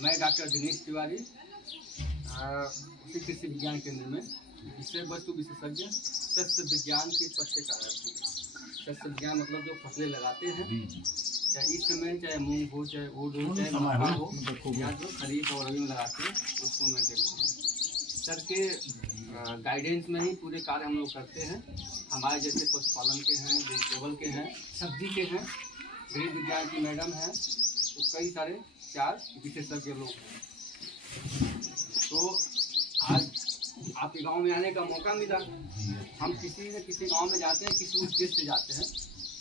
मैं डॉक्टर दिनेश तिवारी उसी कृषि विज्ञान केंद्र में विषय वस्तु विशेषज्ञ सस्य विज्ञान के पद से कार्यरत हूँ। सस्य विज्ञान मतलब जो फसलें लगाते हैं, चाहे इस समय चाहे मूंग हो, चाहे ओट हो, चाहे मक्का हो, या जो खरीफ और रबी में लगाते हैं उसको मैं देखता हूँ। सर के गाइडेंस में ही पूरे कार्य हम लोग करते हैं। हमारे जैसे पशुपालन के हैं, वेजिटेबल के हैं, सब्जी के हैं, गृह विज्ञान की मैडम हैं, तो कई सारे 4 विशेषज्ञ लोग हैं। तो आज आपके गांव में आने का मौका मिला। हम किसी न किसी गांव में जाते हैं, किसी उद्देश्य से जाते हैं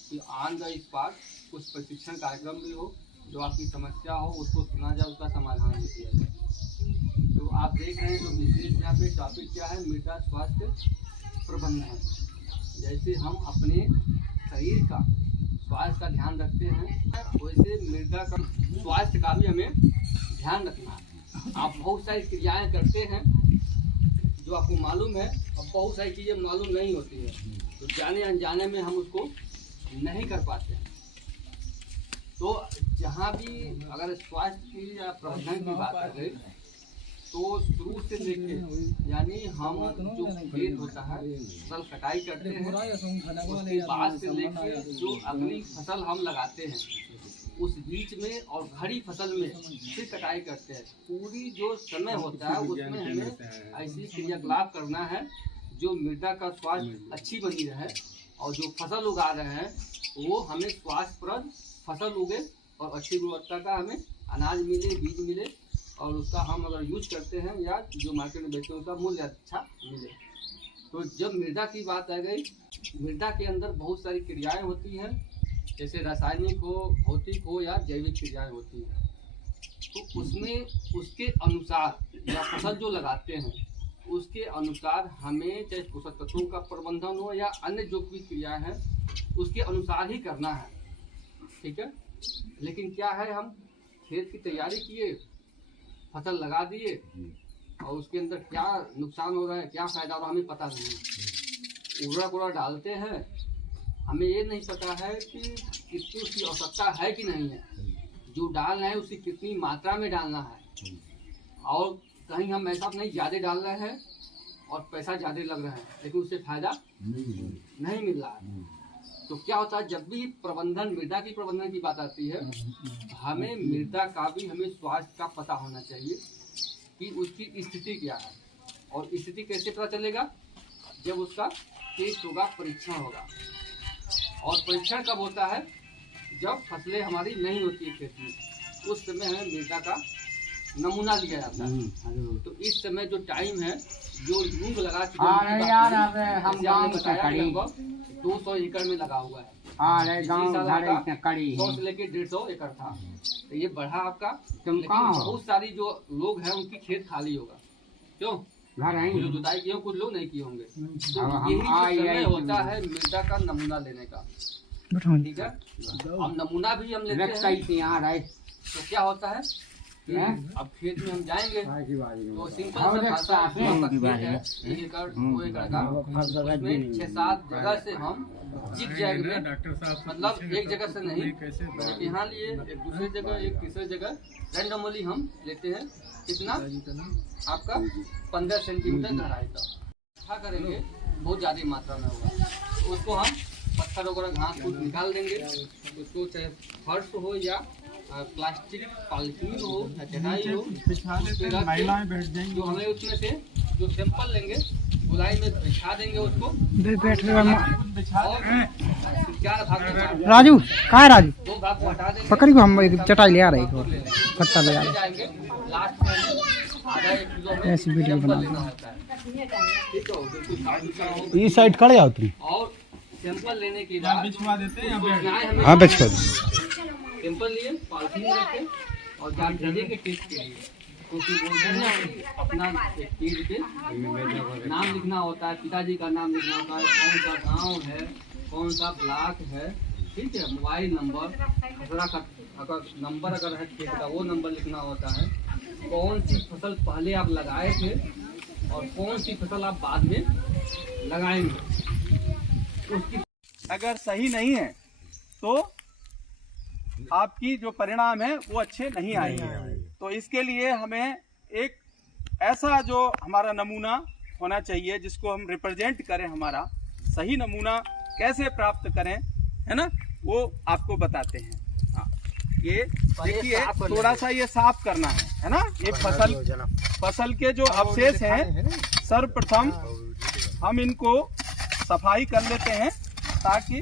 कि ऑन द स्पॉट कुछ प्रशिक्षण कार्यक्रम भी हो, जो आपकी समस्या हो उसको सुना जाए, उसका समाधान भी किया जाए। तो आप देख रहे हैं जो विशेष यहाँ पे टॉपिक क्या है, मृदा स्वास्थ्य प्रबंधन। जैसे हम अपने शरीर का स्वास्थ्य का ध्यान रखते हैं, वैसे मृदा का स्वास्थ्य का भी हमें ध्यान रखना है। आप बहुत सारी क्रियाएं करते हैं जो आपको मालूम है, और बहुत सारी चीज़ें मालूम नहीं होती है, तो जाने अनजाने में हम उसको नहीं कर पाते हैं। तो जहाँ भी अगर स्वास्थ्य की या प्रबंधन की बात आ गई, तो शुरू से लेके यानी हम जो खेत होता है फसल कटाई करते हैं, उसके बाद से लेके जो अगली फसल हम लगाते हैं उस बीच में और खड़ी फसल में फिर कटाई करते हैं, पूरी जो समय होता है उसमें हमें ऐसी क्रियाकलाप करना है जो मृदा का स्वास्थ्य अच्छी बनी रहे, और जो फसल उगा रहे हैं वो हमें स्वास्थ्यप्रद फसल उगे और अच्छी गुणवत्ता का हमें अनाज मिले, बीज मिले, और उसका हम अगर यूज करते हैं या जो मार्केट में बेचते हैं उसका मूल्य अच्छा मिले। तो जब मृदा की बात आ गई, मृदा के अंदर बहुत सारी क्रियाएं होती हैं, जैसे रासायनिक हो, भौतिक हो या जैविक क्रियाएं होती हैं। तो उसमें उसके अनुसार या फसल जो लगाते हैं उसके अनुसार हमें चाहे पोषक तत्वों का प्रबंधन हो या अन्य जो भी क्रियाएं हैं उसके अनुसार ही करना है, ठीक है। लेकिन क्या है, हम खेत की तैयारी किए, फसल लगा दिए, और उसके अंदर क्या नुकसान हो रहा है, क्या फायदा हो रहा है हमें पता नहीं। उर्वरक डालते हैं, हमें ये नहीं पता है कि कितनी उसकी आवश्यकता है कि नहीं है, जो डालना है उसकी कितनी मात्रा में डालना है, और कहीं हम ऐसा नहीं ज़्यादा डाल रहे हैं और पैसा ज़्यादा लग रहा है लेकिन उससे फायदा नहीं मिल रहा है। तो क्या होता है, जब भी प्रबंधन मृदा की प्रबंधन की बात आती है, हमें मृदा का भी हमें स्वास्थ्य का पता होना चाहिए कि उसकी स्थिति क्या है। और स्थिति कैसे पता चलेगा, जब उसका टेस्ट होगा, परीक्षण होगा। और परीक्षण कब होता है, जब फसलें हमारी नहीं होती है खेत में, उस समय हमें मृदा का नमूना लिया जाता है। तो इस समय जो टाइम है, जो मूंग लगा चुके हैं 200 एकड़ में लगा हुआ है, 100 से लेके 150 एकड़ था, तो ये बढ़ा आपका। बहुत सारी जो लोग हैं उनकी खेत खाली होगा, क्यों, जो जुताई किए कुछ लोग नहीं किए होंगे। तो यही समय होता है मृदा का नमूना लेने का, ठीक है। अब नमूना भी हम लेते हैं, तो क्या होता है, अब खेत में हम जाएंगे तो सिंपल सा भाषा है, 1 एकड़ 2 एकड़ का, उसमें 6-7 जगह से हम जिग जैग में, मतलब एक जगह से नहीं, एक यहाँ लिए, एक दूसरी जगह, एक तीसरी जगह, रैंडमली हम लेते हैं। कितना आपका 15 सेंटीमीटर गहराई का क्या करेंगे, बहुत ज़्यादा मात्रा में होगा, तो उसको हम पत्थर वगैरह घास फूस निकाल देंगे। उसको चाहे फर्श हो या प्लास्टिक पॉलिथीन हो या चटाई हो, महिलाएं बैठ जाएंगी, जो हमें उसमें से जो सैंपल लेंगे गोलाई में बिछा देंगे, उसको राजू कहाँ है, राजू 2 भाग को हटा देंगे, पकड़ी को हम एक चटाई ले आ रहे हैं, पत्ता ले आ रहे हैं, लास्ट में आधा 1 किलो में ऐसी वीडियो लेना होता है, ठीक है। इस साइड खड़े आओ तुम, और सैंपल लेने के बाद भिजवा देते हैं, हाँ भिजवा दो, सैंपल लिए पॉलिथीन रखे और जहाँ भेजेंगे टेस्ट के लिए, क्योंकि बोलते हैं अपना पेज पे नाम लिखना होता है, पिताजी का नाम लिखना होता है, कौन सा गांव है, कौन सा ब्लॉक है, ठीक है, मोबाइल नंबर, खसरा का अगर नंबर अगर है खेत का वो नंबर लिखना होता है, कौन सी फसल पहले आप लगाए थे और कौन सी फसल आप बाद में लगाएंगे। उसकी अगर सही नहीं है तो आपकी जो परिणाम है वो अच्छे नहीं आएंगे। तो इसके लिए हमें एक ऐसा जो हमारा नमूना होना चाहिए जिसको हम रिप्रेजेंट करें, हमारा सही नमूना कैसे प्राप्त करें, है ना, वो आपको बताते हैं। हाँ, ये देखिए थोड़ा सा ये साफ करना है ना। ये फसल के जो अवशेष हैं, सर्वप्रथम हम इनको सफाई कर लेते हैं ताकि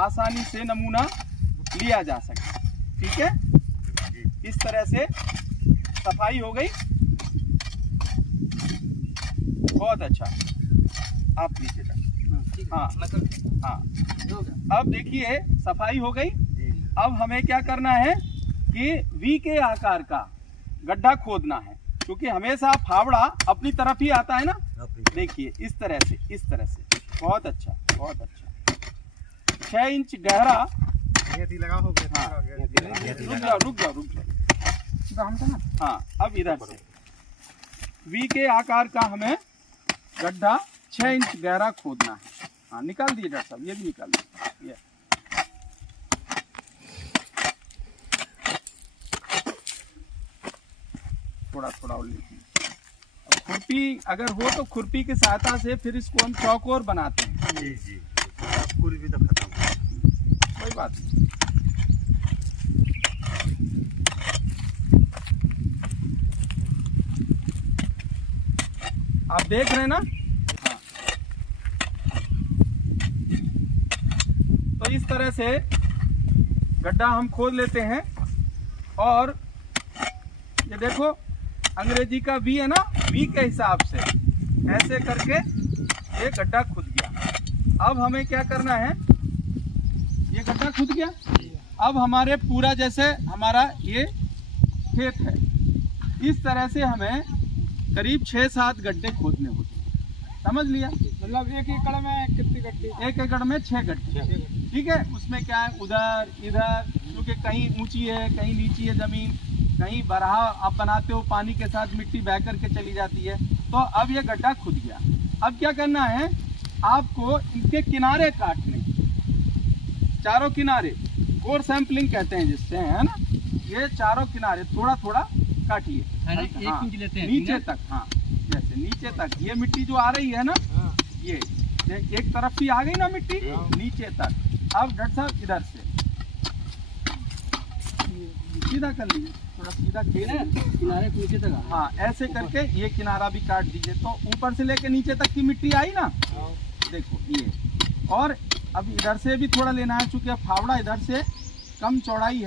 आसानी से नमूना लिया जा सके। ठीक है, इस तरह से सफाई हो गई। बहुत अच्छा, आप नीचे तक। हाँ हाँ, अब देखिए सफाई हो गई। अब हमें क्या करना है कि वी के आकार का गड्ढा खोदना है, क्योंकि हमेशा फावड़ा अपनी तरफ ही आता है ना। देखिए इस तरह से, इस तरह से। बहुत अच्छा, बहुत अच्छा। 6 इंच गहरा। हाँ, रुक जाओ। हाँ, अब इधर से वी के आकार का हमें गड्ढा 6 इंच गहरा खोदना है। हाँ, निकाल दिए डॉक्टर साहब, ये भी निकाल दिए। ये थोड़ा थोड़ा और लीजिए। खुरपी अगर हो तो खुरपी की सहायता से फिर इसको हम चौकोर बनाते हैं। जी, खुरपी तो खत्म, कोई बात नहीं। आप देख रहे हैं ना। हाँ। तो इस तरह से गड्ढा हम खोद लेते हैं। और ये देखो अंग्रेजी का वी है ना, वी के हिसाब से ऐसे करके ये गड्ढा खुद गया। अब हमें क्या करना है, ये गड्ढा खुद गया। अब हमारे पूरा जैसे हमारा ये खेत है, इस तरह से हमें करीब 6-7 गड्ढे खोदने होते हैं। समझ लिया? मतलब 1 एकड़ में कितने गड्ढे? 1 एकड़ में 6 गड्ढे। ठीक है, उसमें क्या है, उधर इधर, क्योंकि कहीं ऊंची है कहीं नीची है जमीन, कहीं बरहा आप बनाते हो पानी के साथ मिट्टी बह करके चली जाती है। तो अब ये गड्ढा खुद गया। अब क्या करना है, आपको इनके किनारे काटने, चारों किनारे, कोर सैंपलिंग कहते हैं जिससे, है ना। ये चारों किनारे थोड़ा थोड़ा काटिए। हाँ, नीचे तक। हाँ, जैसे नीचे तक ये मिट्टी जो आ रही है ना, ये एक तरफ ही आ गई ना मिट्टी, नीचे तक। अब डॉक्टर साहब इधर से सीधा कर लीजिए, थोड़ा सीधा किनारे नीचे तक। हाँ, ऐसे करके ये किनारा भी काट दीजिए। तो ऊपर से लेके नीचे तक की मिट्टी आई ना, देखो ये। और अब इधर से भी थोड़ा लेना है, चूंकि फावड़ा इधर से कम चौड़ाई है।